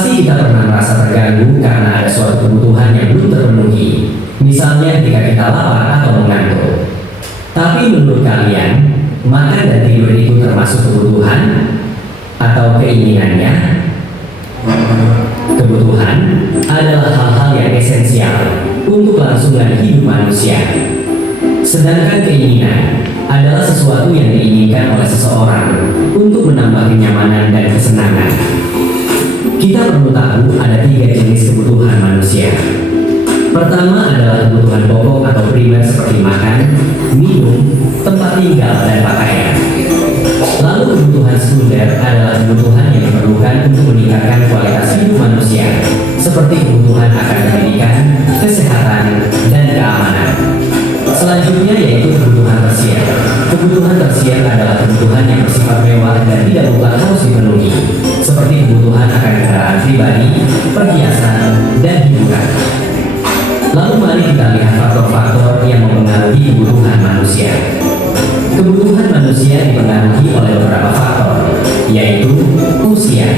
Pasti kita pernah merasa terganggu karena ada suatu kebutuhan yang belum terpenuhi, misalnya ketika kita lapar atau mengantuk. Tapi menurut kalian, makan dan tidur itu termasuk kebutuhan atau keinginannya? Kebutuhan adalah hal-hal yang esensial untuk kelangsungan hidup manusia. Sedangkan keinginan adalah sesuatu yang diinginkan oleh seseorang untuk menambah kenyamanan dan kesenangan. Kita perlu tahu ada 3 jenis kebutuhan manusia. Pertama adalah kebutuhan pokok atau primer seperti makan, minum, tempat tinggal, dan pakaian. Lalu kebutuhan sekunder adalah kebutuhan yang diperlukan untuk meningkatkan kualitas hidup manusia, seperti kebutuhan akan pendidikan, kesehatan, dan keamanan. Selanjutnya yaitu kebutuhan tersier. Kebutuhan tersier adalah kebutuhan yang bersifat mewah dan tidak mutlak harus dipenuhi, seperti kebutuhan akan kendaraan pribadi, perhiasan, dan hiburan. Lalu mari kita lihat faktor-faktor yang mempengaruhi kebutuhan manusia. Kebutuhan manusia dipengaruhi oleh beberapa faktor, yaitu usia.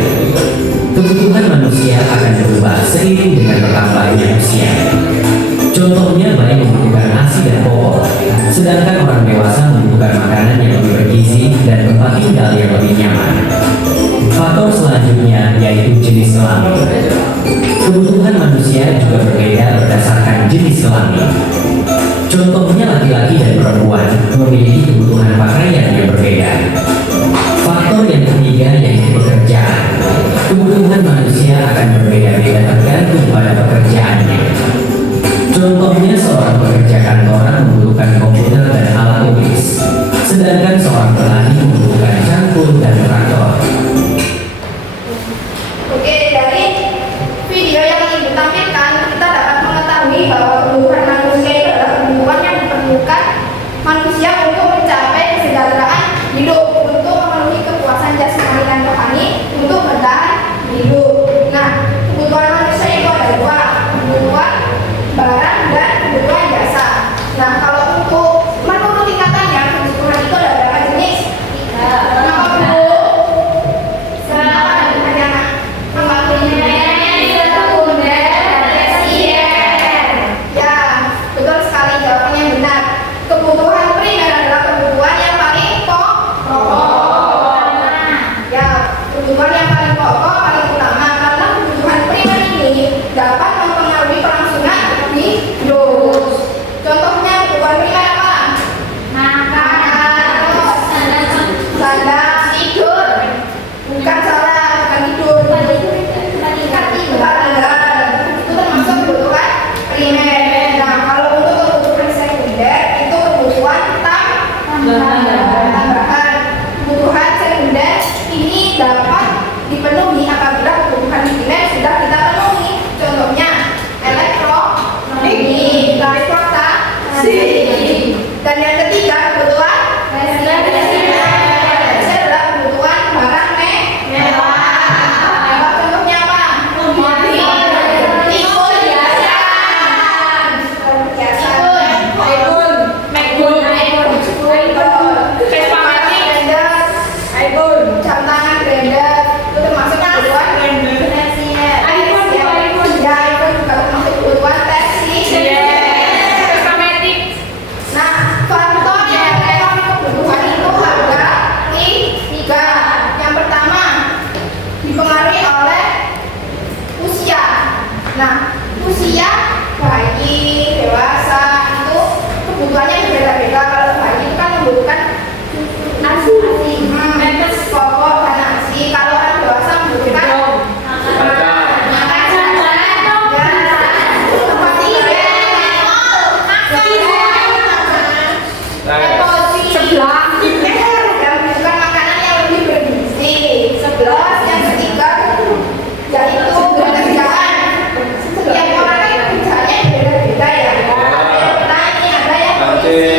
Kebutuhan manusia akan berubah seiring dengan bertambahnya usia. Contohnya bayi membutuhkan ASI dan pokok, sedangkan orang dewasa membutuhkan makanan yang lebih bergizi dan tempat tinggal yang lebih nyaman. Faktor selanjutnya yaitu jenis kelamin. Kebutuhan manusia juga berbeda berdasarkan jenis kelamin. Contohnya laki-laki dan perempuan memiliki kebutuhan pakaian yang berbeda. Faktor yang ketiga yaitu pekerjaan. Kebutuhan manusia akan berbeda-beda tergantung pada pekerjaannya. Contohnya seorang pekerja kantoran membutuhkan komputer dan alat tulis, sedangkan seorang petani membutuhkan cangkul dan traktor. Oke, dari video yang ingin ditampilkan, kita dapat mengetahui bahwa kebutuhan manusia itu adalah kebutuhan yang diperlukan manusia untuk mencapai kesejahteraan hidup, untuk memenuhi kepuasan jasmani dan rohani, untuk bertahan hidup. Nah, kebutuhan manusia itu ada 2, kebutuhan barang dan kebutuhan jasa. Nah, kalau untuk menurut tingkatannya, kebutuhan itu ada berapa jenis? 3. Kenapa Bu? Kenapa ada banyak? Ya, betul sekali, jawabannya yang benar. Kebutuhan primer adalah kebutuhan yang paling pokok. Ya, kebutuhan yang paling pokok, paling utama, karena kebutuhan primer ini dapat mempengaruhi kelangsungan hidup. Contohnya kebutuhan primer apa? Makan, sandang, tidur. Bukan salah, bukan tidur. Itu termasuk kebutuhan primer. Nah, kalau untuk kebutuhan sekunder itu kebutuhan tambahan. Kebutuhan sekunder ini dapat dipenuhi apabila kebutuhan primer sudah kita penuhi. Contohnya elektronik, transportasi. Dan yang ketiga kebutuhan adalah kebutuhan barang mewah. Contohnya apa? Jam tangan, blender, itu termasuk kebutuhan tersier. Ya, itu juga termasuk kebutuhan tersier. Nah, faktor yang menentukan kebutuhan itu ada 3. Yang pertama dipengaruhi oleh usia. Nah, usia bayi, dewasa itu kebutuhannya berbeda-beda. Kalau bayi itu kan membutuhkan ASI, pokok dan ASI. Kalau orang dewasa membutuhkan bukan makanan yang lebih bergizi. 11. Yang ketiga yaitu pekerjaan. Setiap orang kan kerjaannya beda-beda ya. Nah, ini ada yang polisi,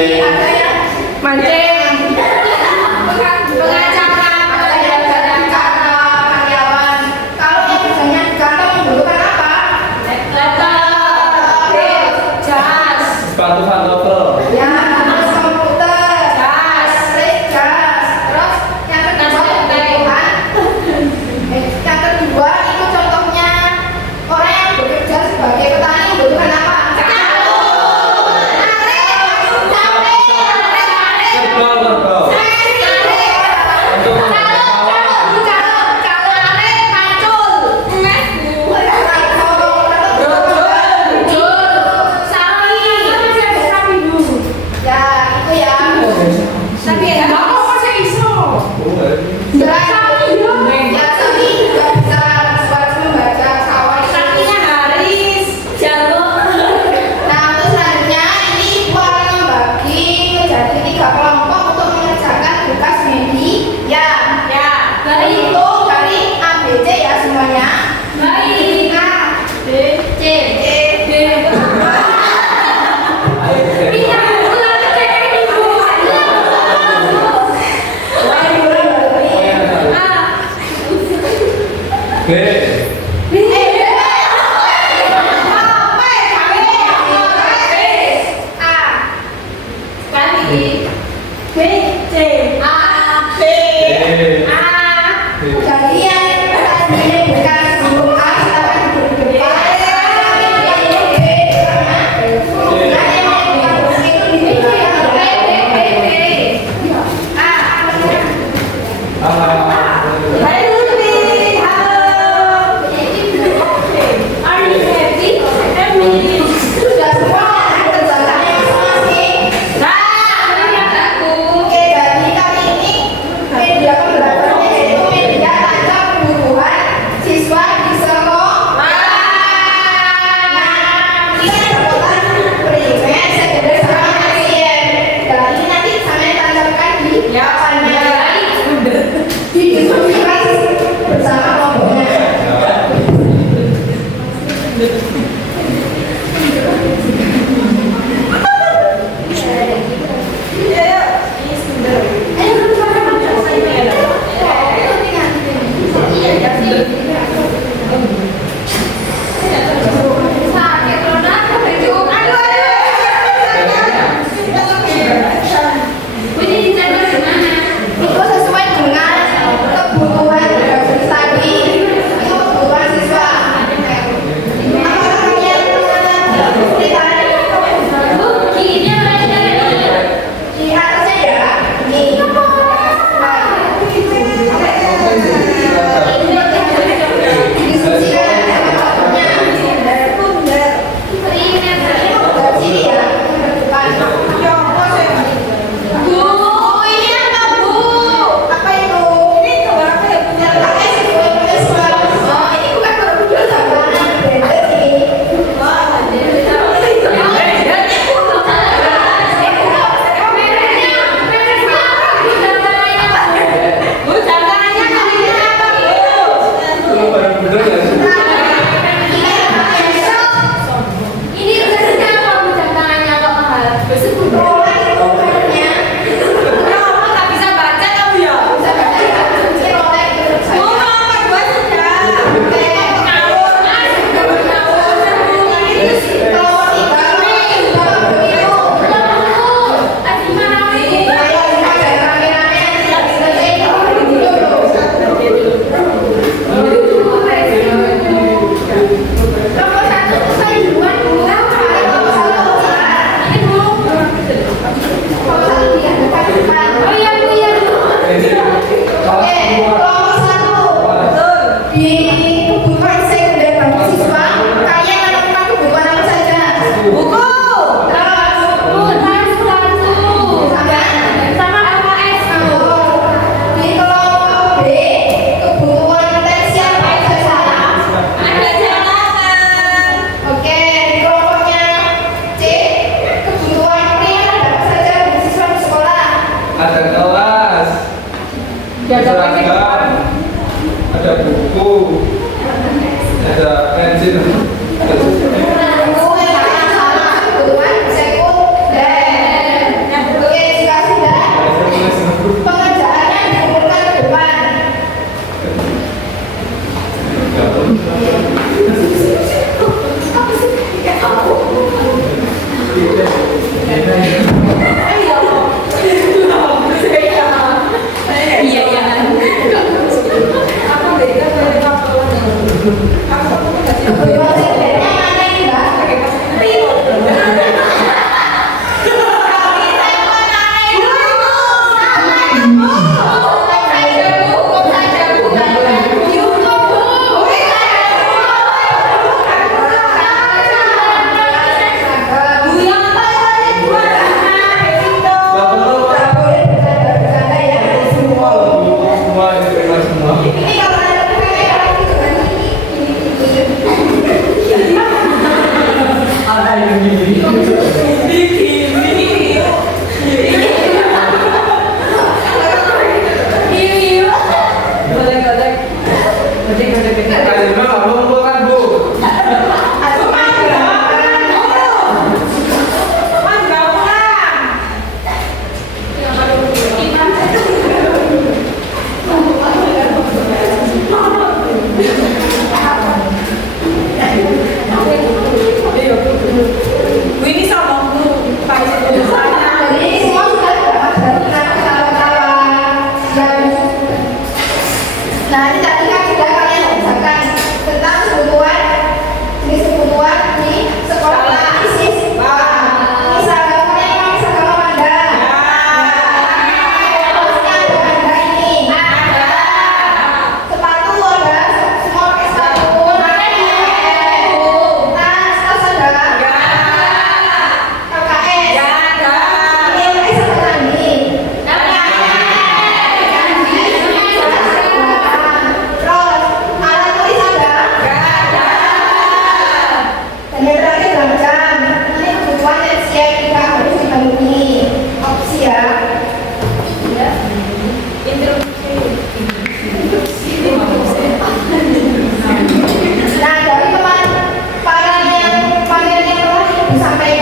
disampaikan